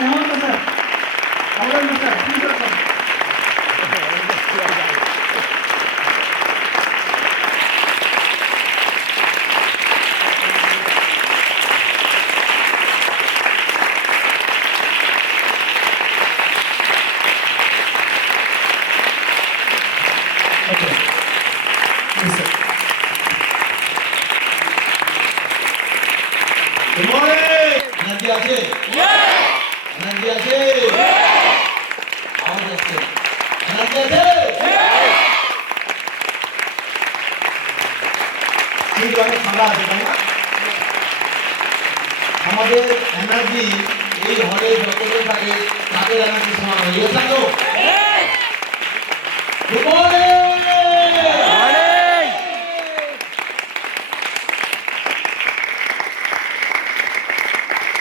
Hemanta sir, Amarendra sir, please welcome. Energy আছে? Energy আছে? আওয়াজ আসছে? এনার্জি আছে? ঠিক অনেক ঠান্ডা আছে, তাই না? আমাদের এনার্জি এই হলে যতজন থাকে তাদের এনার্জি সমান হয়। ইয়েস আর নো? Good morning.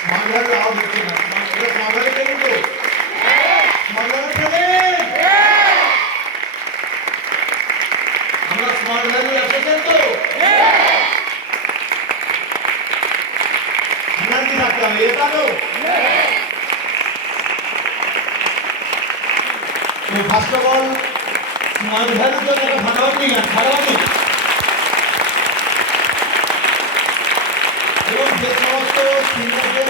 মানলার আওয়াজ হচ্ছে না। মানলার কেন তো? মানলার কেন? আমরা স্মার্ট ভ্যালু আসছেন তো? এনার্জি থাকতে হবে, এটা তো? তো ফার্স্ট অফ অল স্মার্ট ভ্যালুর জন্য একটা ফাটাফাটি গান, ফাটাফাটি। এবং যে সমস্ত সিনিয়রদের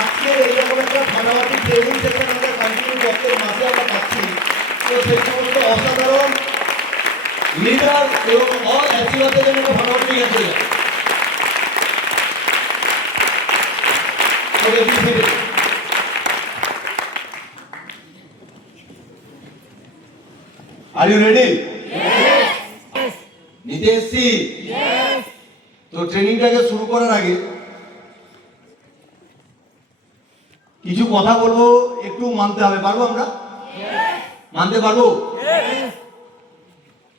আজকে এইরকম একটা ফাটাফাটি ট্রেনিং সেশন আমরা কন্টিনিউ প্রত্যেক মাসে আমরা পাচ্ছি, তো সেই সমস্ত অসাধারণ লিডার এবং অল অ্যাচিভারদের জন্য একটা ফাটাফাটি গান চলে যায়। Are you ready? Yes. নিতে এসছি? Yes. তো ট্রেনিংটাকে শুরু করার আগে কিছু কথা বলবো, একটু মানতে হবে। পারবো আমরা? Yes. মানতে পারবো? Yes.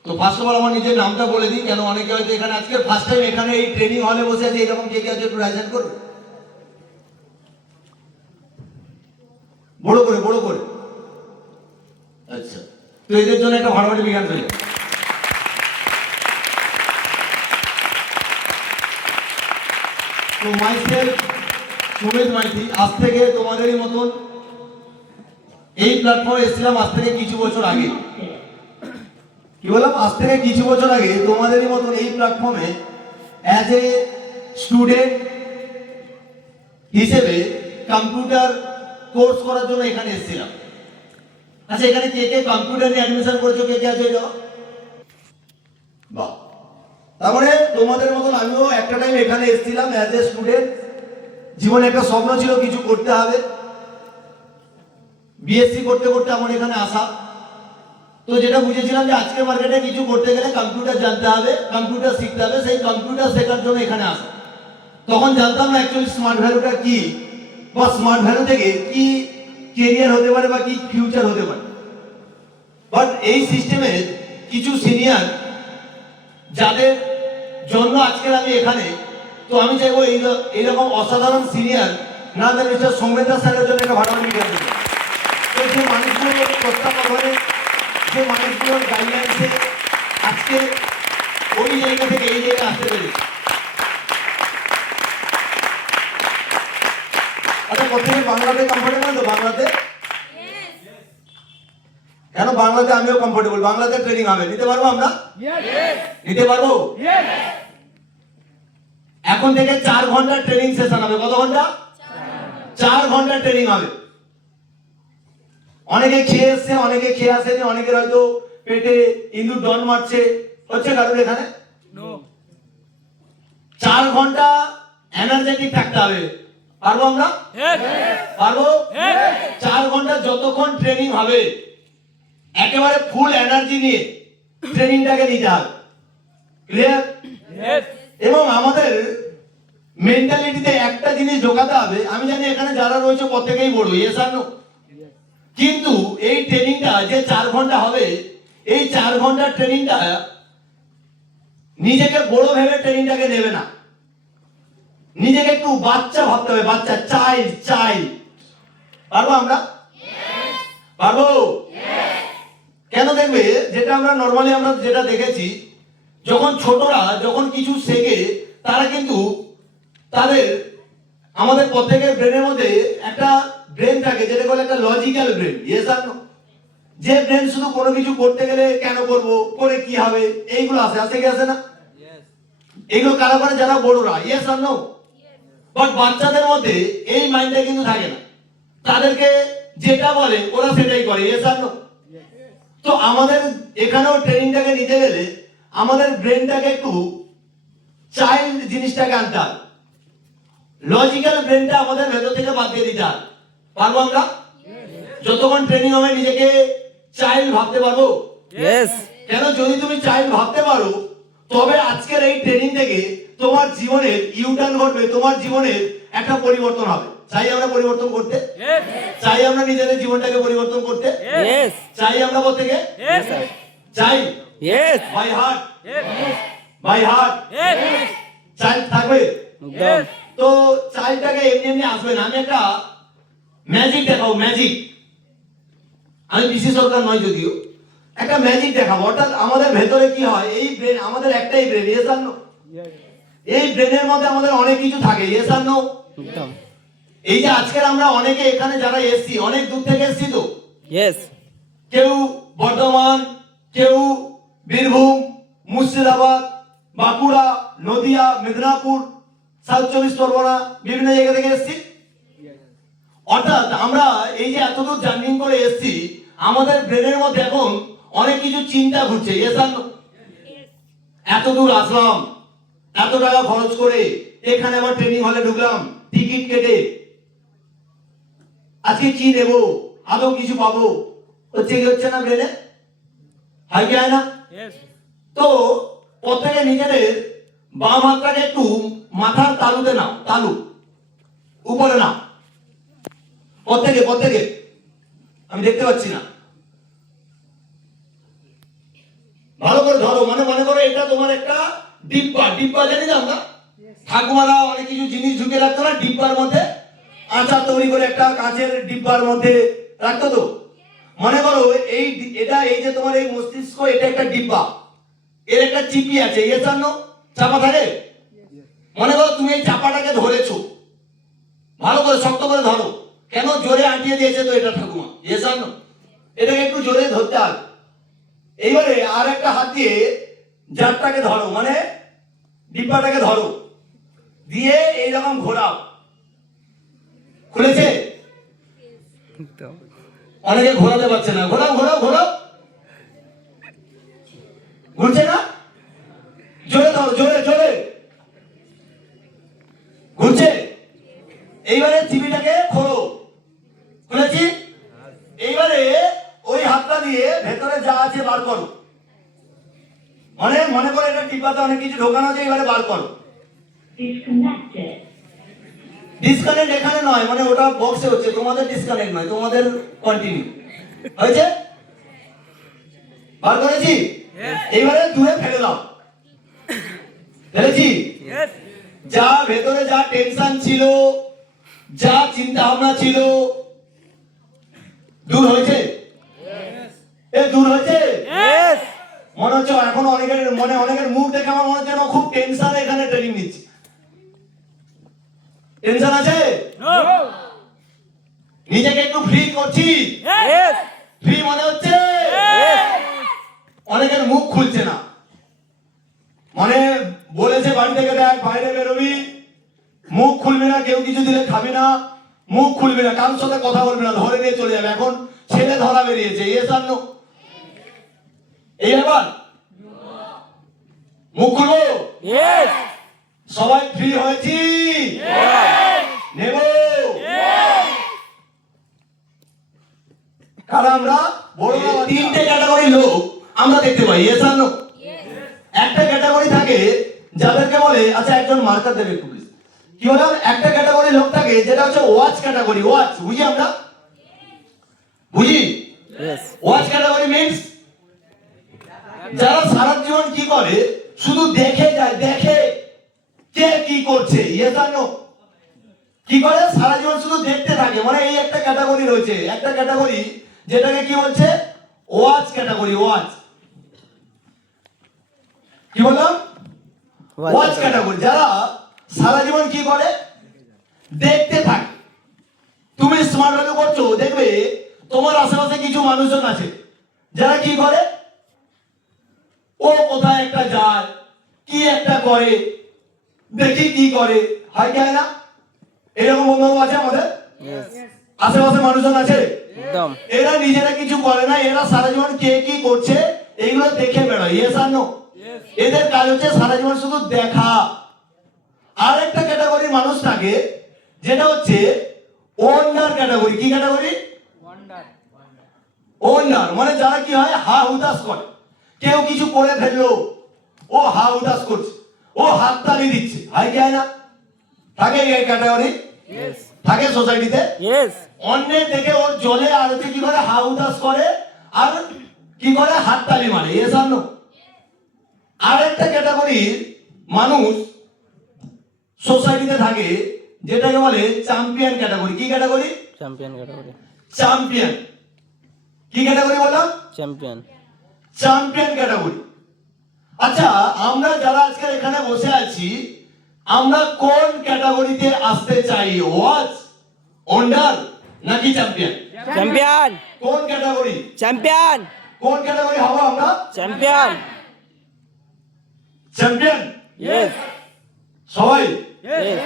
তো ফার্স্ট অফ অল আমার নিজের নামটা বলে দিই, কেন অনেকে হয়তো এখানে আজকে ফার্স্ট টাইম এখানে এই ট্রেনিং হলে বসে আছে, এরকম কে কে আছে একটু রাইজ হ্যান্ড করবে। বড় করে, বড় করে। আচ্ছা, তো এদের জন্য একটা ভাড়াবাড়ি বিজ্ঞান চলে। তো মাইসেলফ সুমিত মাইতি, আজ থেকে তোমাদেরই মতন এই প্ল্যাটফর্মে এসেছিলাম আজ থেকে কিছু বছর আগে। কি বললাম? আজ থেকে কিছু বছর আগে তোমাদেরই মতন এই প্ল্যাটফর্মে অ্যাজ এ স্টুডেন্ট হিসেবে কম্পিউটার কোর্স করার জন্য এখানে এসেছিলাম। আচ্ছা, এখানে কে কে কম্পিউটার নিয়ে অ্যাডমিশন করেছো? কে কে আছে? বাহ, তার মানে তোমাদের মতন আমিও একটা টাইম এখানে এসেছিলাম অ্যাজ এ স্টুডেন্ট। জীবনে একটা স্বপ্ন ছিল কিছু করতে হবে, বিএসসি করতে করতে আমার এখানে আসা। তো যেটা বুঝেছিলাম যে আজকে মার্কেটে কিছু করতে গেলে কম্পিউটার জানতে হবে, কম্পিউটার শিখতে হবে, সেই কম্পিউটার শেখার জন্য এখানে আসা। তখন জানতাম না অ্যাকচুয়ালি স্মার্ট ভ্যালুটা কি, বা স্মার্ট ভ্যালু থেকে কি কেরিয়ার হতে পারে বা কি ফিউচার হতে পারে। বাট এই সিস্টেমে কিছু সিনিয়র যাদের জন্য আজকের আমি এখানে, তো আমি চাইবো এইরকম অসাধারণ সিনিয়র না মিস্টার সৌমেন্দ্র স্যারের জন্য একটা ভালো বিজ্ঞান দেবে। তো যে মানুষগুলো প্রস্তাবনে, যে মানুষগুলোর গাইডলাইন্সে আজকে ওই জায়গা থেকে এই জায়গায় আসতে পেরেছে। আচ্ছা, প্রথমে বাংলাতে কমফোর্টেবল তো? বাংলাতে কেন? বাংলাতে আমিও কমফোর্টেবল। বাংলাতে ট্রেনিং হবে, নিতে পারবো আমরা? নিতে পারবো? এখন থেকে 4 ঘন্টা ট্রেনিং সেশন হবে। কত ঘন্টা? 4 ঘন্টা ট্রেনিং হবে। অনেকে খেয়ে এসছে, অনেকে খেয়ে আসেনি, অনেকের হয়তো পেটে ইন্দুর ডন মারছে, হচ্ছে কারণ এখানে 4 ঘন্টা এনার্জেটিক থাকতে হবে। পারবো আমরা? পারবো? 4 ঘন্টা যতক্ষণ ট্রেনিং হবে একেবারে ফুল এনার্জি নিয়ে ট্রেনিংটাকে নিতে হবে। ক্লিয়ার? এবং আমাদের মেন্টালিটিতে একটা জিনিস ঢোকাতে হবে। আমি জানি এখানে যারা রয়েছে প্রত্যেকেই বড়, ইয়েস আর নো? কিন্তু এই ট্রেনিংটা যে 4 ঘন্টা হবে, এই 4 ঘন্টার ট্রেনিংটা নিজেকে বড় ভেবে ট্রেনিংটাকে নেবে না, নিজেকে একটু বাচ্চা ভাবতে হবে। বাচ্চা, চাইল্ড। পারবো আমরা? পারবো? কেন? দেখবে যেটা আমরা নর্মালি আমরা যেটা দেখেছি, যখন ছোটরা যখন কিছু শেখে তারা কিন্তু তাদের আমাদের প্রত্যেকের ব্রেনের মধ্যে একটা একটা ব্রেন থাকে যেটা বলে একটা লজিক্যাল ব্রেন, ইয়েস আর নো। যে ব্রেন শুধু কোনো কিছু করতে গেলে কেন করব, করে কি হবে, এইগুলো আসে কি আসে না? এগুলো কারা করে? যারা বড়রা, ইয়েস আর নো। বাট বাচ্চাদের মধ্যে এই মাইন্ডটা কিন্তু থাকে না, তাদেরকে যেটা বলে ওরা সেটাই করে, ইয়েস আর নো। তো আমাদের এখানেও ট্রেনিংটাকে নিতে গেলে আমাদের ব্রেনটাকে একটু চাইল্ড জিনিসটাকে আনতে হবে, লজিক্যাল ব্রেনটা আমাদের ভেতর থেকে বাদ দিয়ে দিতে হবে। পারবো আমরা? যতক্ষণ ট্রেনিং হবে নিজেকে চাইল্ড ভাবতে পারবো? ইয়েস। কেন? যদি তুমি চাইল্ড ভাবতে পারো তবে আজকের এই ট্রেনিং থেকে তোমার জীবনের ইউটার্ন ঘটবে, তোমার জীবনের একটা পরিবর্তন হবে। চাই আমরা পরিবর্তন করতে? চাই আমরা নিজেদের জীবনটাকে পরিবর্তন করতে? ইয়েস। চাই আমরা প্রত্যেকে? চাই? Yes. By heart? By heart চাই থাকবে? একদম। তো চাইল্ডটাকে এমনি এমনি আসবে না। আমি একটা ম্যাজিক দেখাবো, ম্যাজিক। আমি পিসি সরকার নয় যদিও, একটা ম্যাজিক দেখাবো। অর্থাৎ আমাদের ভেতরে কি হয়, এই ব্রেন আমাদের একটাই ব্রেন, ইয়েস আর নো। এই ব্রেনের মধ্যে আমাদের অনেক কিছু থাকে, ইয়েস আর নো। একদম। এই যে আজকের আমরা অনেকে এখানে যারা এসছি, অনেক দূর থেকে এসছি তো, ইয়েস। কেউ বর্ধমান, কেউ বীরভূম, মুর্শিদাবাদ, বাঁকুড়া, নদিয়া, মেদিনীপুর, সাউথ চব্বিশ পরগনা, বিভিন্ন জায়গা থেকে এসছি। অর্থাৎ আমরা এই যে এতদূর জার্নি করে এসছি, আমাদের ব্রেনের মধ্যে এখন অনেক কিছু চিন্তা ঘুরছে, ইয়েস আর নো। এত দূর আসলাম, এত টাকা খরচ করে এখানে আবার ট্রেনিং হলে ঢুকলাম, টিকিট কেটে, আজকে কি নেব, আদৌ কিছু পাবো, হচ্ছে কি হচ্ছে না ব্রেনে? হয় কি হয় না? তো প্রত্যেকে নিজেদের বাম হাতটাকে একটু মাথার তালুতে নাও, তালু উপরে নাও, প্রত্যেকে প্রত্যেকে। আমি দেখতে পাচ্ছি না, ভালো করে ধরো। মানে মনে করো এটা তোমার একটা ডিব্বা, ডিব্বা জানি না আমরা, ঠাকুমারা অনেক কিছু জিনিস ঢুকে রাখতো না ডিব্বার মধ্যে, আচার তৈরি করে একটা কাঁচের ডিব্বার মধ্যে রাখতো তো। মনে করো এই এটা, এই যে তোমার এই মস্তিষ্ক, এটা একটা ডিব্বা, এর একটা চিপি আছে, ইয়েস আর নো। চাপা থাকে। মনে করো তুমি এই চাপাটাকে ধরেছো, ভালো করে শক্ত করে ধরো। কেন? জোরে আঁটিয়ে দিয়েছে তো এটা ঠাকুমা, ইয়েস আর নো। এটাকে একটু জোরে ধরতে হবে। এইবারে আর একটা হাত দিয়ে জারটাকে ধরো, মানে ডিব্বাটাকে ধরো, দিয়ে এইরকম ঘোরাও। খুলেছে? একদম। অনেকে ঘোরাতে পারছে না, ঘোরাও ঘোরাও ঘোরাও। ঘুরছে না? জোরে ধরো, জোরে জোরে। ঘুরছে? এইবারে চিবিটাকে খোলো। খুলেছি? এইবারে ওই হাতটা দিয়ে ভেতরে যা আছে বার করো। মানে মনে করে এটা টিপাতে অনেক কিছু ঢোকানো আছে, এবারে বার করো। ডিসকানেক্ট এখানে নয়, মানে ওটা বক্সে হচ্ছে, তোমাদের ডিসকানেক্ট নয়, তোমাদের কন্টিনিউ হয়েছে। বার করেছি? এইবারে দূরে ফেলে দাও। ফেলেছি? যা ভেতরে যা টেনশন ছিল, যা চিন্তা ভাবনা ছিল, দূর হয়েছে? এ দূর হয়েছে? মনে হচ্ছে এখন অনেকের মনে, অনেকের মুখ দেখে আমার মনে হচ্ছে না খুব টেনশন এখানে ট্রেনিং নিচ্ছে। টেনশন আছে? নিজেকে একটু ফ্রি করছি, ফ্রি মনে হচ্ছে? অনেকের মুখ খুলছে না, মানে বলেছে বাড়ি থেকে দেখ বাইরে বেরোবি, মুখ খুলবি না, কেউ কিছু দিলে খাবি না, মুখ খুলবি না, কারোর সাথে কথা বলবি না, ধরে নিয়ে চলে যাবে। এখন ছেলে ধরা বেরিয়েছে, ইয়েস আর নো। এই ব্যাপার, মুখ খুলবো? সবাই ফ্রি হয়েছি? নেব? কারণ আমরা বড় তিনটে ক্যাটাগরি লোক আমরা দেখতে পাই, ইয়েস আর নো। একটা ক্যাটাগরি থাকে যাদেরকে বলে, আচ্ছা একজন মার্কার দেবে একটু প্লিজ। কি বললাম? একটা ক্যাটাগরি লোক থাকে যেটা হচ্ছে ওয়াচ ক্যাটাগরি। ওয়াচ বুঝি আমরা? বুঝি? ওয়াচ ক্যাটাগরি মিন্স যারা সারা জীবন কি করে, শুধু দেখে যায়, দেখে কে কি করছে, ইয়েস আর নো। কি করে? সারা জীবন শুধু দেখতে থাকে। মানে এই একটা ক্যাটাগরি রয়েছে, একটা ক্যাটাগরি যেটাকে কি বলছে? Watch category. ওয়াচ কি বললাম? ওয়াচ ক্যাটাগরি, যারা সারা জীবন কি করে? দেখতে থাকে। তুমি স্মার্ট ভ্যালু করছো, দেখবে তোমার আশেপাশে কিছু মানুষজন আছে যারা কি করে, ও কোথায় একটা যায়, কি একটা করে, দেখি কি করে, হয় কি হয় না? এরকম বন্ধু আছে আমাদের Yes. আশেপাশে মানুষজন আছে। একদম এরা নিজেরা কিছু করে না, এরা সারা জীবন কে কি করছে এইগুলো দেখে বেড়ায়। ইয়েস আর নো? এদের কাজ হচ্ছে সারা জীবন শুধু দেখা। আরেকটা ক্যাটাগরি মানুষ থাকে যেটা হচ্ছে ওয়ান্ডার ক্যাটাগরি। কি ক্যাটাগরি? ওয়ান্ডার মানে যারা কি হয়, হা হুতাশ করে। কেউ কিছু করে ফেললো, ও হা হুতাশ করছে, ও হাততালি দিচ্ছে, হয় কি হয় না? থাকে এই ক্যাটাগরি Yes. থাকে সোসাইটিতে। Yes. অন্যের দেখে ওর জলে আরতি কি করে, হা হুতাশ করে আর কি করে, হাততালি মারে। ইয়েস আর নো? আরেকটা ক্যাটাগরির মানুষ সোসাইটিতে থাকে যেটাকে বলে চ্যাম্পিয়ন ক্যাটাগরি। কি ক্যাটাগরি? Champion category. চ্যাম্পিয়ন। কি ক্যাটাগরি বললাম? চ্যাম্পিয়ন। Champion category. আচ্ছা, আমরা যারা আজকে এখানে বসে আছি, আমরা কোন ক্যাটাগরিতে আসতে চাই? ওয়াচ, ওন্ডার নাকি চ্যাম্পিয়ন? চ্যাম্পিয়ন। কোন ক্যাটাগরি? চ্যাম্পিয়ন। কোন ক্যাটাগরি হবো আমরা? চ্যাম্পিয়ন। চ্যাম্পিয়ন। Yes. সবাই Yes.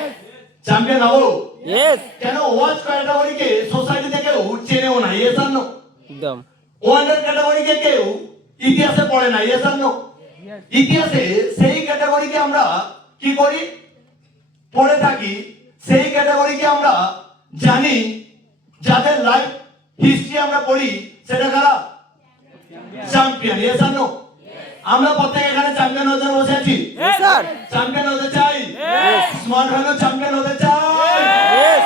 চ্যাম্পিয়ন হবো। Yes. কেন? ওয়াচ ক্যাটাগরিকে সোসাইটি থেকে চেনেও না। ইয়েস আর নো? একদম ওয়ান্ডার ক্যাটাগরিকে কেউ ইতিহাসে পড়ে না। ইয়েস আর নো? ইতিহাসে সেই ক্যাটাগরিকে আমরা কি করি, পড়ে থাকি। সেই ক্যাটাগরিকে আমরা জানি, যাদের লাইফ হিস্ট্রি আমরা পড়ি, সেটা কারা? চ্যাম্পিয়ন। ইয়েস আর নো? আমরা প্রত্যেকে এখানে চ্যাম্পিয়ন হতে বসে আছি। Yes, sir. চ্যাম্পিয়ন হতে চাই। স্মার্ট ভ্যালু চ্যাম্পিয়ন হতে চাই। Yes.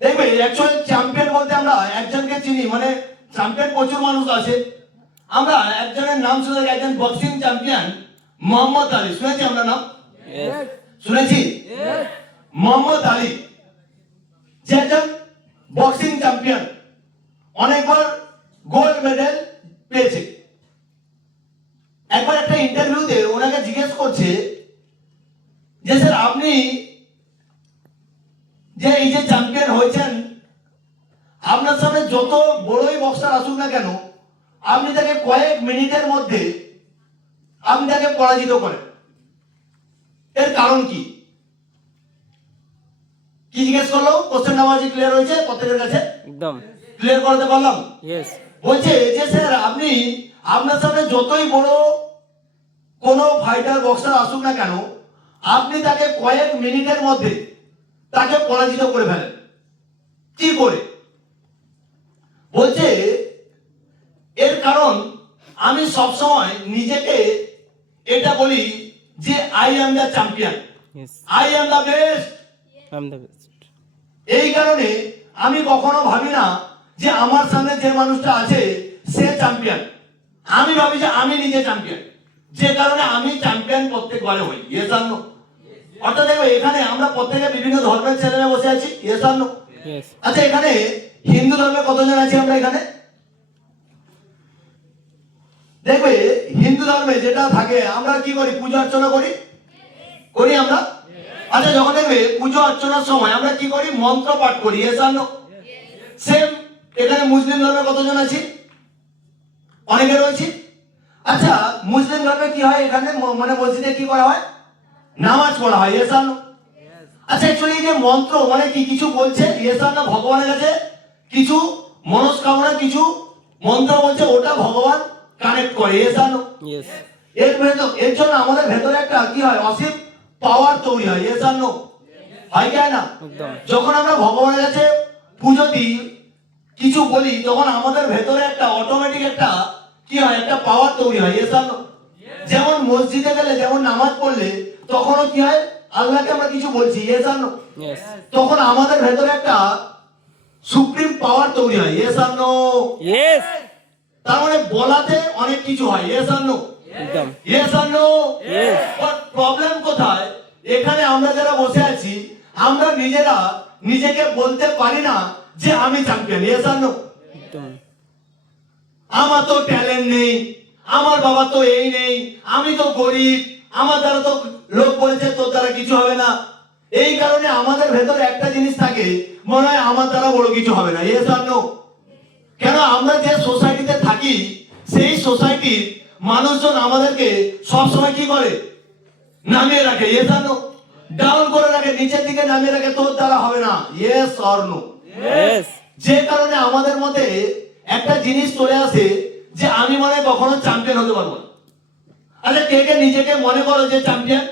দেখবে অ্যাকচুয়াল চ্যাম্পিয়ন বলতে আমরা একজনকে চিনি, মানে চ্যাম্পিয়ন প্রচুর মানুষ আছে। আমরা একজনের নাম শুনে, একজন বক্সিং চ্যাম্পিয়ন মোহাম্মদ আলী, শুনেছি আমরা নাম? Yes. শুনেছি? মোহাম্মদ আলী যে একজন বক্সিং চ্যাম্পিয়ন, অনেকবার গোল্ড মেডেল পেয়েছে। একবার একটা ইন্টারভিউতে ওনাকে জিজ্ঞেস করছে যে স্যার, আপনি যে এই যে চ্যাম্পিয়ন হয়েছেন, আপনার সামনে যত বড়ই বক্সার আসুক না কেন, আপনি তাকে কয়েক মিনিটের মধ্যে আপনি তাকে পরাজিত করেন, এর কারণ কি? কি জিজ্ঞেস করলো? কোশ্চেন আমার ক্লিয়ার হয়েছে প্রত্যেকের কাছে? একদম। ক্লিয়ার করতে পারলাম? Yes. বলছে যে স্যার, আপনি আপনার সামনে যতই বড় কোনো ফাইটার বক্সার আসুক না কেন, আপনি তাকে কয়েক মিনিটের মধ্যে তাকে পরাজিত করে ফেলেন। কি করে? বলছে এর কারণ আমি সবসময় নিজেকে এটা বলি যে I am the champion, Yes. I am the best. I'm the best. এই কারণে আমি কখনো ভাবি না যে আমার সামনে যে মানুষটা আছে সে চ্যাম্পিয়ন। আমি ভাবি যে আমি নিজে চ্যাম্পিয়ন, যে কারণে আমি চ্যাম্পিয়ন প্রত্যেকবারে হই। ইয়েস আর নো? অর্থাৎ দেখো, এখানে আমরা প্রত্যেকে বিভিন্ন ধর্মের ছেলেরা বসে আছি। ইয়েস আর নো? Yes. আচ্ছা, এখানে হিন্দু ধর্মে কতজন আছি আমরা এখানে? দেখবে হিন্দু ধর্মে যেটা থাকে, আমরা কি করি? পূজা অর্চনা করি। করি আমরা? আচ্ছা, যখন দেখবে পুজো অর্চনার সময় আমরা কি করি? মন্ত্র পাঠ করি। ইয়েস আর নো? সেম এখানে মুসলিম ধর্মে কতজন আছি? অনেকে রয়েছি। আচ্ছা, মুসলিম ধর্মে কি হয়? এখানে মানে মসজিদে কি করা হয়? নামাজ পড়া হয়। ইয়েস আর নো? আচ্ছা, অ্যাকচুয়ালি যে মন্ত্র মানে কি কিছু বলছে? ইয়েস আর নো? ভগবানের কাছে কিছু মনস্কামনা, কিছু মন্ত্র বলছে, ওটা ভগবান কানেক্ট করে। ইয়েস আর নো? Yes. এর জন্য আমাদের ভেতরে একটা কি হয়? অসীম পাওয়ার তৈরি হয়। ইয়েস আর নো? হয় কি হয় না? একদম। যখন আমরা ভগবানের কাছে পুজো দিই, কিছু বলি, তখন আমাদের ভেতরে একটা অটোমেটিক একটা কি হয়? একটা পাওয়ার তৈরি হয়। ইয়েস আর নো? যেমন মসজিদে গেলে, যেমন নামাজ পড়লে, তখনও কি হয়? আল্লাহকে আমরা কিছু বলছি। ইয়েস আর নো? Yes. তখন আমাদের ভেতরে একটা সুপ্রিম পাওয়ার তৈরি হয়। ইয়েস আর নো? Yes. তার মানে বলাতে অনেক কিছু হয়। ইয়েস আর নো? একদম। ইয়েস আর নো? Yes. প্রবলেম কোথায়? এখানে আমরা যারা বসে আছি, আমরা নিজেরা নিজেকে বলতে পারি না যে আমি চ্যাম্পিয়ন। ইয়েস আর নো? একদম। আমার তো ট্যালেন্ট নেই, আমার বাবা তো এই নেই, আমি তো গরিব, আমার দ্বারা তো লোক বলেছে তোর দ্বারা কিছু হবে না। এই কারণে আমাদের ভেতরে একটা জিনিস থাকে, মনে হয় আমার দ্বারা বড় কিছু হবে না। ইয়েস আর নো? কেন আমরা যে সোসাইটিতে থাকি সেই সোসাইটির মানুষজন আমাদেরকে সব সময় কি করে, নামিয়ে রাখে। ইয়েস আর নো? ডাউন করে রাখে, নিচের দিকে নামিয়ে রাখে, তোর দ্বারা হবে না। Yes or no? Yes. যে কারণে আমাদের মধ্যে একটা জিনিস চলে আসে যে আমি মনে হয় কখনো চ্যাম্পিয়ন হতে পারবো না। আচ্ছা, কে কে নিজেকে মনে করো যে চ্যাম্পিয়ন?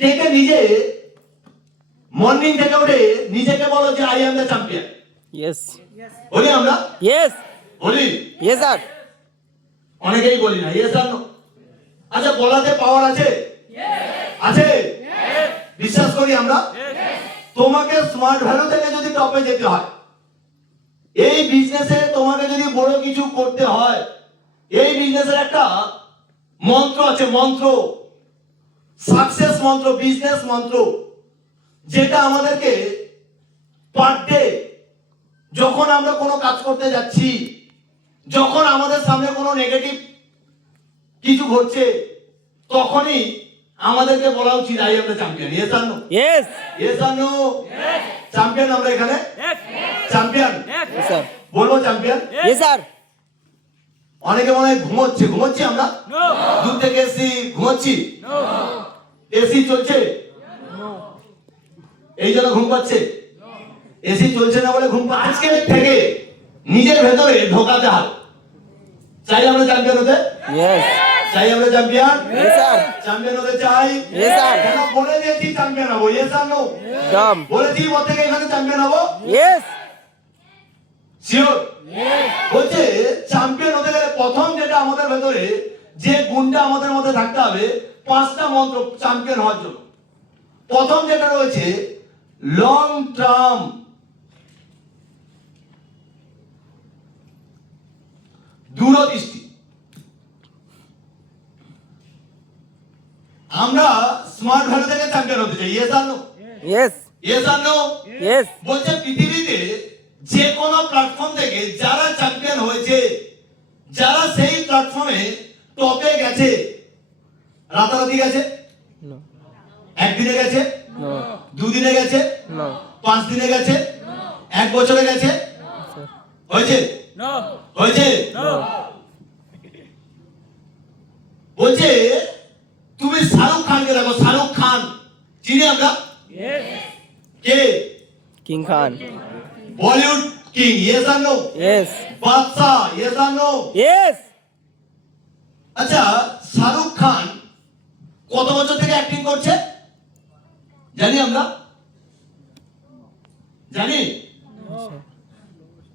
কে কে নিজে মর্নিং থেকে উঠে নিজেকে বলো যে I am the champion? Yes. বলি আমরা? Yes. বলি? Yes, sir. অনেকেই বলি না। ইয়েস আর নো? আচ্ছা, বলাতে পাওয়ার আছে? আছে? বিশ্বাস করি আমরা। তোমাকে স্মার্ট ভ্যালু থেকে যদি টপে যেতে হয়, এই বিজনেসে তোমাকে যদি বড় কিছু করতে হয়, এই বিজনেসের একটা মন্ত্র আছে, মন্ত্র, সাকসেস মন্ত্র, বিজনেস মন্ত্র, যেটা আমাদেরকে পার ডে যখন আমরা কোনো কাজ করতে যাচ্ছি, যখন আমাদের সামনে কোনো নেগেটিভ কিছু ঘটছে, তখনই আমাদেরকে বলা উচিত I am the champion. Yes আর নো? Yes. ইয়েস আর নো? চ্যাম্পিয়ন আমরা এখানে? চ্যাম্পিয়ন? Yes, sir. বলবো চ্যাম্পিয়ন? Yes, sir. অনেকে মনে হয় ঘুমোচ্ছি আমরা? দূর থেকে এসি ঘুমোচ্ছি? এসি চলছে এই জন্য ঘুম পাচ্ছে? এসি চলছে না বলে ঘুম পাচ্ছে? আজকে থেকে নিজের ভেতরে ঢোকাতে হবে। চাই আমরা চ্যাম্পিয়ন হতে? Yes. চাই আমরা চ্যাম্পিয়ন? Yes, sir. চ্যাম্পিয়ন হতে চাই? Yes, sir. কেন বলে দিয়েছি চ্যাম্পিয়ন হবো? ইয়েস আর নো? Dumb. বলেছি ওর থেকে এখানে চ্যাম্পিয়ন হবো? Yes. শিওর? বলছে চ্যাম্পিয়ন হতে গেলে প্রথম যেটা আমাদের ভেতরে যে গুণটা আমাদের মধ্যে থাকতে হবে, 5টা মন্ত্র চ্যাম্পিয়ন হওয়ার জন্য। প্রথম যেটা রয়েছে লং টার্ম, দূরদৃষ্টি। আমরা স্মার্ট ভ্যালু থেকে চ্যাম্পিয়ন হতে চাই। ইয়েস আর নো? Yes. ইয়েস আর নো? Yes. বলছে পৃথিবীতে যে কোনো প্ল্যাটফর্ম থেকে যারা চ্যাম্পিয়ন হয়েছে, যারা সেই প্ল্যাটফর্মে টপে গেছে, রাতারাতি গেছে? No. একদিনে গেছে? No. দুদিনে গেছে? No. 5 দিনে গেছে? 1 বছরে গেছে? Sir. হয়েছে? No. হয়েছে? No. বলছে তুমি শাহরুখ খানকে দেখো, শাহরুখ খান চিনি আমরা? কে? King Khan. Bollywood king. Yes আর নো? Yes. বাদশাহ। ইয়েস আর নো? Yes. আচ্ছা, শাহরুখ খান কত বছর থেকে অ্যাক্টিং করছে জানি আমরা? জানি?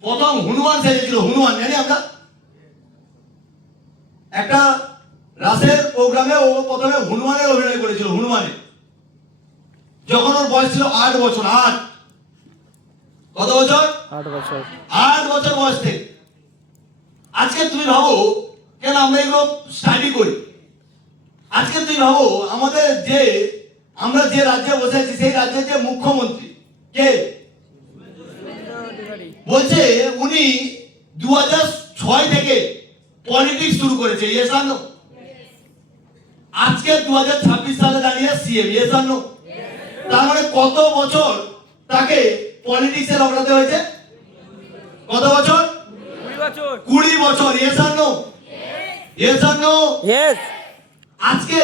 প্রথম হনুমান সেজেছিল, হনুমান জানি আমরা? একটা রাসের প্রোগ্রামে ও প্রথমে হনুমানের অভিনয় করেছিল, হনুমানে, যখন ওর বয়স ছিল 8 বছর। 8 কত বছর? 8 বছর। 8 বছর বয়স থেকে। আজকে তুমি ভাবো, কেন আমরা এগুলো স্টাডি করি, আজকে তুমি ভাবো আমাদের যে আমরা যে রাজ্যে বসে আছি সেই রাজ্যের যে মুখ্যমন্ত্রী কে? বলছে উনি 2006 থেকে পলিটিক্স শুরু করেছে। ইয়েস আর নো? আজকে 2026 সালে দাঁড়িয়ে সিএম। ইয়েস আর নো? তার মানে কত বছর তাকে পলিটিক্সে রগড়াতে হয়েছে? কত বছর? 20 বছর। ইয়েস আর নো? ইয়েস আর নো? Yes. আজকে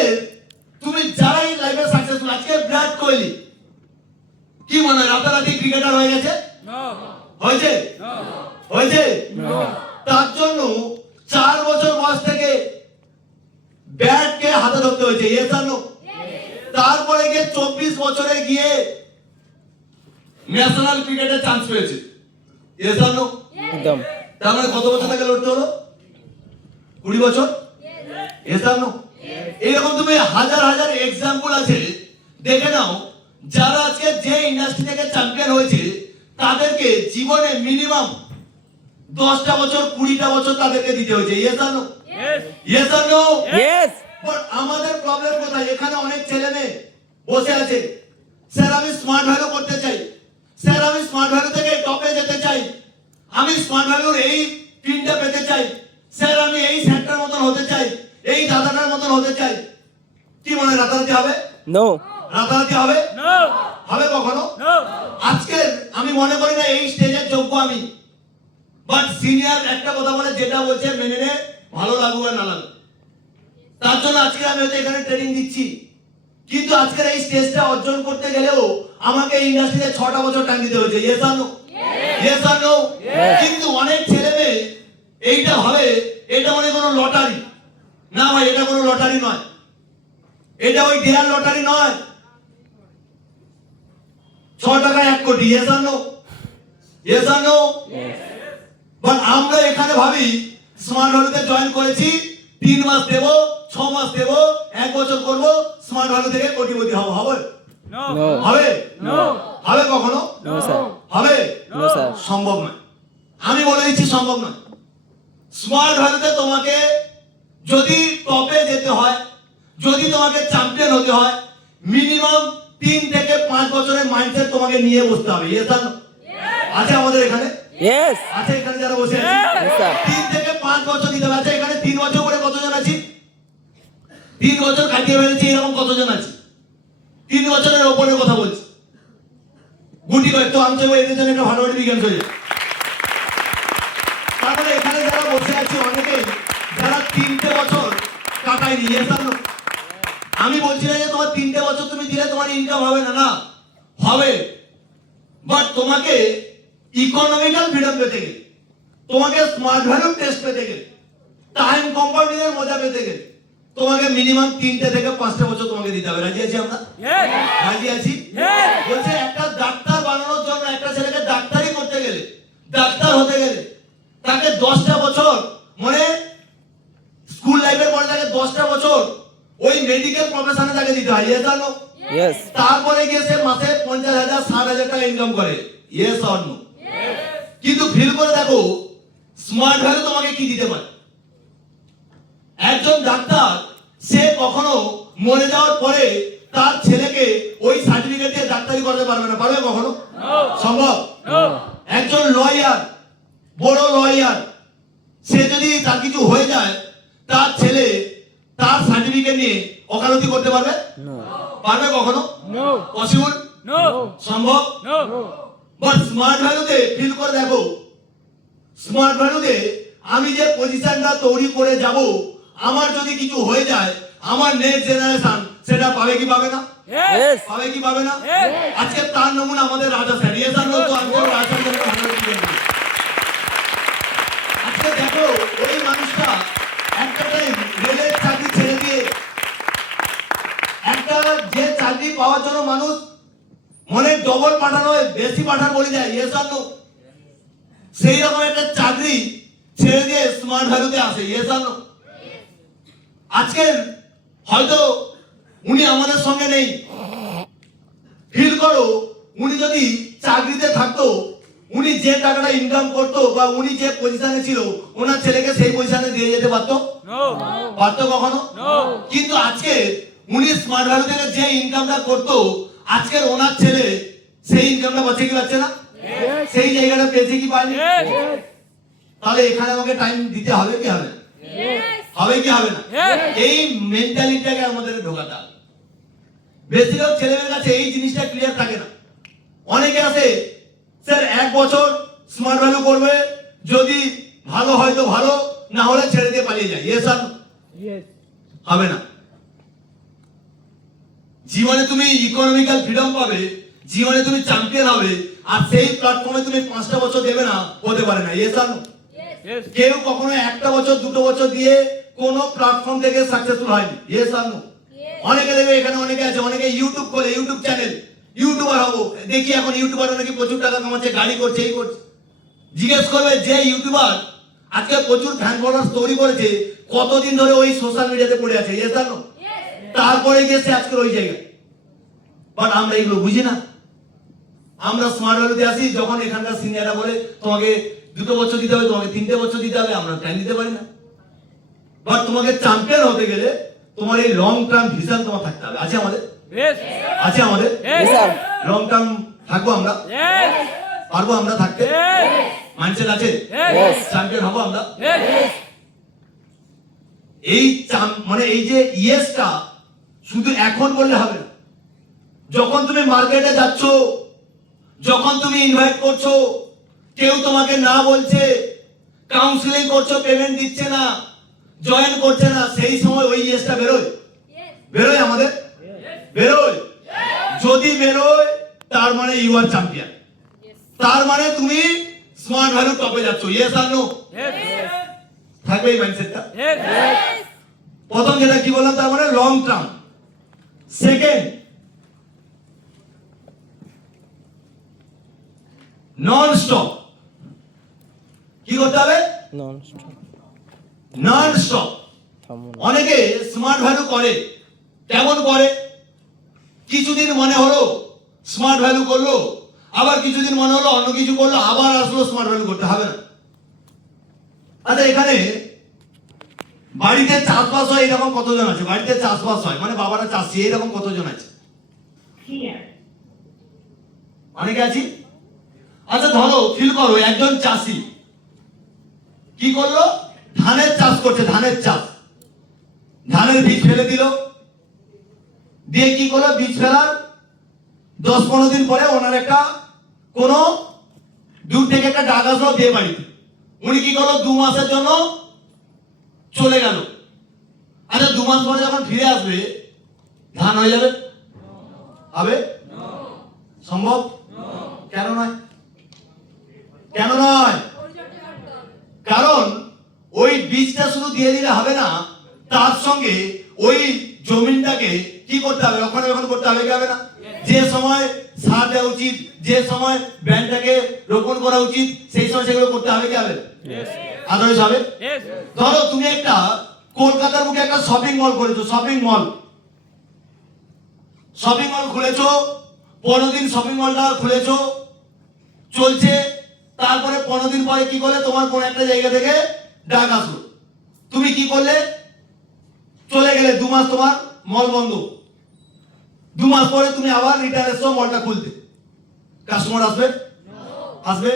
তুমি যারাই লাইফে সাকসেসফুল, আজকে বিরাট কোহলি কি মনে হয় রাতারাতি ক্রিকেটার হয়ে গেছে? হয়েছে? হয়েছে? তার জন্য 4 বছর বয়স থেকে ব্যাটকে হাতে ধরতে হয়েছে। ইয়েস আর নো? তারপরে গিয়ে 24 বছরে গিয়ে ন্যাশনাল ক্রিকেটে চান্স পেয়েছে। ইয়েস আর নো? একদম। তার মানে কত বছর থেকে লড়তে হলো? 20 বছর। ইয়েস আর নো? এইরকম তুমি হাজার হাজার এক্সাম্পল আছে, দেখে নাও। যারা আজকে যে ইন্ডাস্ট্রি থেকে চ্যাম্পিয়ন হয়েছে তাদেরকে জীবনে মিনিমাম 10টা বছর 20টা বছর তাদেরকে দিতে হয়েছে। ইয়েস আর নো? ইয়েস আর নো? Yes. বাট আমাদের প্রবলেম কোথায়? এখানে অনেক ছেলে মেয়ে বসে আছে, স্যার আমি স্মার্ট ভ্যালু করতে চাই, স্যার আমি স্মার্ট ভ্যালু থেকে টপে যেতে চাই, আমি স্মার্ট ভ্যালুর এই পিনটা পেতে চাই, স্যার আমি এই সেক্টর মতন হতে চাই, এই দাদাটার মতন হতে চাই। কি মনে হয় রাতারাতি হবে? No. রাতারাতি হবে? হবে কখনো? আজকে আমি মনে করি না এই স্টেজের যোগ্য আমি, বাট সিনিয়র একটা কথা বলে যেটা বলছে মেনে নে, ভালো লাগুক আর না লাগুক। তার জন্য আজকে আমি হয়তো এখানে ট্রেনিং দিচ্ছি, কিন্তু আজকের এই স্টেজটা অর্জন করতে গেলেও আমাকে ইন্ডাস্ট্রিতে 6টা বছর টাইম দিতে হয়েছে। ইয়েস আর নো? ইয়েস আর নো? কিন্তু অনেক ছেলে মেয়ে এইটা ভাবে এটা মানে কোনো লটারি। না ভাই, এটা কোনো লটারি নয়, এটা ওই ডেয়ার লটারি নয়। 6 টাকা 1 কোটি। ইয়েস আর নো? ইয়েস আর নো? বাট আমরা এখানে ভাবি স্মার্ট ভ্যালুতে জয়েন করেছি, 3 মাস দেব, 6 মাস দেব, 1 বছর করব, স্মার্ট ভ্যালু থেকে কোটিপতি হব। হবে? No. হবে? No. হবে কখনো? No, sir. হবে? No, sir. সম্ভব নয়। আমি বলে দিচ্ছি সম্ভব নয়। স্মার্ট ভ্যালুতে তোমাকে যদি টপে যেতে হয়, যদি তোমাকে চ্যাম্পিয়ন হতে হয়, মিনিমাম 3 থেকে 5 বছরের মাইন্ডসেট তোমাকে নিয়ে বসতে হবে। ইয়েস আর নো? আছে আমাদের এখানে? Yes. আছে এখানে যারা বসে আছে? Yes, sir. 3 থেকে 5 বছর দিতে হবে। আচ্ছা, এখানে 3 বছর করে কতজন আছি? 3 বছর কাটিয়ে ফেলেছি এরকম কতজন আছে? 3 বছরের ওপরে কথা বলছি, গুটি কয়েক। তো আমি চাইবো এদের জন্য একটা ভালো বিজ্ঞান হয়ে যায়। তারপরে এখানে যারা বসে আছে অনেকেই যারা 3টে বছর কাটায়নি। ইয়েস আর নো? আমি বলছি না যে তোমার 3টে বছর তুমি দিলে তোমার ইনকাম হবে না, না হবে, বাট তোমাকে ইকোনমিক্যাল ফ্রিডম পেতে গেলে, তোমাকে স্মার্ট ভ্যালু টেস্ট পেতে গেলে, টাইম কম্পাউন্ডিং এর মজা পেতে গেলে তোমাকে মিনিমাম 3টে থেকে 5টে বছর তোমাকে দিতে হবে। রাজি আছি আমরা? রাজি আছি? বলছে একটা ডাক্তার বানানোর জন্য একটা ছেলেকে ডাক্তারি করতে গেলে, ডাক্তার হতে গেলে তাকে 10টা বছর, মানে স্কুল লাইফের পরে তাকে 10টা বছর ওই মেডিকেল প্রফেশনে তাকে দিতে হয়। ইয়েস আর নো? Yes. তারপরে গিয়ে সে মাসে 50,000 60,000 টাকা ইনকাম করে। ইয়েস আর নো? কিন্তু ফিল করে দেখো স্মার্ট ভ্যালু তোমাকে কি দিতে পারে। একজন ডাক্তার সে কখনো মরে যাওয়ার পরে তার ছেলেকে ওই সার্টিফিকেট দিয়ে ডাক্তারি করতে পারবে না। পারবে কখনো? সম্ভব? একজন লয়ার, বড় লয়ার, সে যদি তার কিছু হয়ে যায় তার ছেলে তার সার্টিফিকেট নিয়ে ওকালতি করতে পারবে? No. পারবে কখনো? No. পসিবল? No. সম্ভব? No. বাট স্মার্ট ভ্যালুতে ফিল করে দেখো, স্মার্ট ভ্যালুতে আমি যে পজিশনটা তৈরি করে যাব, আমার যদি কিছু হয়ে যায় আমার নেক্সট জেনারেশন সেটা পাবে কি পাবে না? Yes. পাবে কি পাবে না? আজকে তার নমুনা আমাদের রাজা স্যার। ইয়েস আর নো? তো আমি বলবো রাজা স্যারকে ভালো করে দিবেন। আজকে দেখো ওই মানুষটা একটা টাইম রেলের চাকরি ছেড়ে দিয়ে একটা যে চাকরি পাওয়ার জন্য মানুষ মনে ডবল পাঠানো হয়, বেশি পাঠান বলে যায়। ইয়েস আর নো? সেই রকম একটা চাকরি ছেড়ে দিয়ে স্মার্ট ভ্যালুতে আসে। ইয়েস আর নো? আজকে হয়তো উনি আমাদের সঙ্গে নেই, ফিল করো উনি যদি চাকরিতে থাকতো, উনি যে টাকাটা ইনকাম করতো বা উনি যে পজিশনে ছিল ওনার ছেলেকে সেই পজিশনে দিয়ে যেতে পারতো? পারতো কখনো? কিন্তু আজকে উনি স্মার্ট ভ্যালু থেকে যে ইনকামটা করতো আজকের ওনার ছেলে সেই ইনকামটা পাচ্ছে কি পাচ্ছে না? সেই জায়গাটা পেয়েছে কি পায়নি? তাহলে এখানে আমাকে টাইম দিতে হবে কি হবে? হবে কি হবে না? এই মেন্টালিটিটাকে আমাদের ঢোকাতে হবে। বেশিরভাগ ছেলেমেয়ের কাছে এই জিনিসটা ক্লিয়ার থাকে না। অনেকে আছে স্যার 1 বছর স্মার্ট ভ্যালু করবে, যদি ভালো হয় তো ভালো, না হলে ছেড়ে দিয়ে পালিয়ে যায়। ইয়েস আর নো? হবে না। জীবনে তুমি ইকোনমিক্যাল ফ্রিডম পাবে, জীবনে তুমি চ্যাম্পিয়ন হবে, আর সেই প্ল্যাটফর্মে তুমি 5টা বছর দেবে না, হতে পারে না। ইয়েস আর নো? কেউ কখনো 1টা বছর 2টো বছর দিয়ে কোন প্ল্যাটফর্ম থেকে সাকসেসফুল হয়নি। ইয়েস আর নো? অনেকে দেখবে এখানে অনেকে আছে, অনেকে ইউটিউব করে, ইউটিউব চ্যানেল, ইউটিউবার হবো, দেখি এখন ইউটিউবার অনেকে প্রচুর টাকা কামাচ্ছে, গাড়ি করছে, এই করছে। জিজ্ঞেস করবে যে ইউটিউবার আজকে প্রচুর ফ্যান ফলোয়ার্স তৈরি করেছে, কতদিন ধরে ওই সোশ্যাল মিডিয়াতে পড়ে আছে? ইয়েস আর নো? তারপরে গিয়ে সে আজকের ওই জায়গায়। বাট আমরা এগুলো বুঝি না। আমরা স্মার্ট ভ্যালুতে আসি যখন এখানকার সিনিয়ররা বলে তোমাকে 2টো বছর দিতে হবে, তোমাকে 3টে বছর দিতে হবে, আমরা টাইম দিতে পারি না। বাট তোমাকে চ্যাম্পিয়ন হতে গেলে তোমার এই লং টার্ম ভিশন তোমার থাকতে হবে। আছে আমাদের? আছে আমাদের? Yes, sir. লং টার্ম থাকবো আমরা? পারবো আমরা থাকতে? মাইন্ডসেট আছে? Yes. চ্যাম্পিয়ন হবো আমরা? এই মানে এই যে ইয়েসটা শুধু এখন বললে হবে না, যখন তুমি মার্কেটে যাচ্ছ, যখন তুমি ইনভাইট করছো, কেউ তোমাকে না বলছে, কাউন্সিলিং করছো, পেমেন্ট দিচ্ছে না, জয়েন করছে না, সেই সময় ওই ইয়েসটা বেরোয়, বেরোয় আমাদের, বেরোয়। যদি বেরোয় তার মানে ইউ আর চ্যাম্পিয়ন, তার মানে তুমি স্মার্ট ভ্যালু টপে যাচ্ছ। ইয়েস আর নো? থাকবে এই মাইন্ডসেটটা। প্রথম যেটা কি বললাম, তার মানে long term. Second, non stop. কি করতে হবে? Non stop. Non stop. অনেকে স্মার্ট ভ্যালু করে, কেমন করে? কিছুদিন মনে হলো স্মার্ট ভ্যালু করলো, আবার কিছুদিন মনে হলো অন্য কিছু করলো, আবার আসলো স্মার্ট ভ্যালু করতে। হবে না। আচ্ছা, এখানে বাড়িতে চাষবাস হয় এরকম কতজন আছে? বাড়িতে চাষবাস হয় মানে বাবারা চাষি, এরকম কতজন আছে? অনেকে আছি। আচ্ছা ধরো, ফিল করো একজন চাষি কি করলো, ধানের চাষ করছে, ধানের চাষ, ধানের বীজ ফেলে দিল, দিয়ে কি করলো, বীজ ফেলার 10-15 দিন পরে ওনার একটা কোন দূর থেকে একটা ডাক আসলো বিয়ে বাড়িতে, উনি কি করলো 2 মাসের জন্য চলে গেল। আচ্ছা 2 মাস পরে যখন ফিরে আসবে ধান হয়ে যাবে? হবে? সম্ভব? কেন নয়? কেন নয়? কারণ ওই বীজটা শুধু দিয়ে দিলে হবে না, তার সঙ্গে ওই জমিনটাকে কি করতে হবে, রক্ষণাবেক্ষণ করতে হবে কি হবে না? যে সময় সার দেওয়া উচিত, যে সময় ব্যান্ডটাকে রোপণ করা উচিত, সেই সময় সেগুলো করতে হবে কি হবে? আদারওয়াইজ হবে? ধরো তুমি একটা কলকাতার বুকে একটা শপিং মল করেছো, শপিং মল খুলেছো, 15 দিন শপিং মলটা খুলেছো, চলছে। তারপরে 15 দিন পরে কি করলে, তোমার কোন একটা জায়গা থেকে ডাক আসলো, তুমি কি করলে, চলে গেলে। 2 মাস তোমার মল বন্ধ। 2 মাস পরে তুমি আবার রিটার্ন এসছো মলটা খুলতে, কাস্টমার আসবে? আসবে?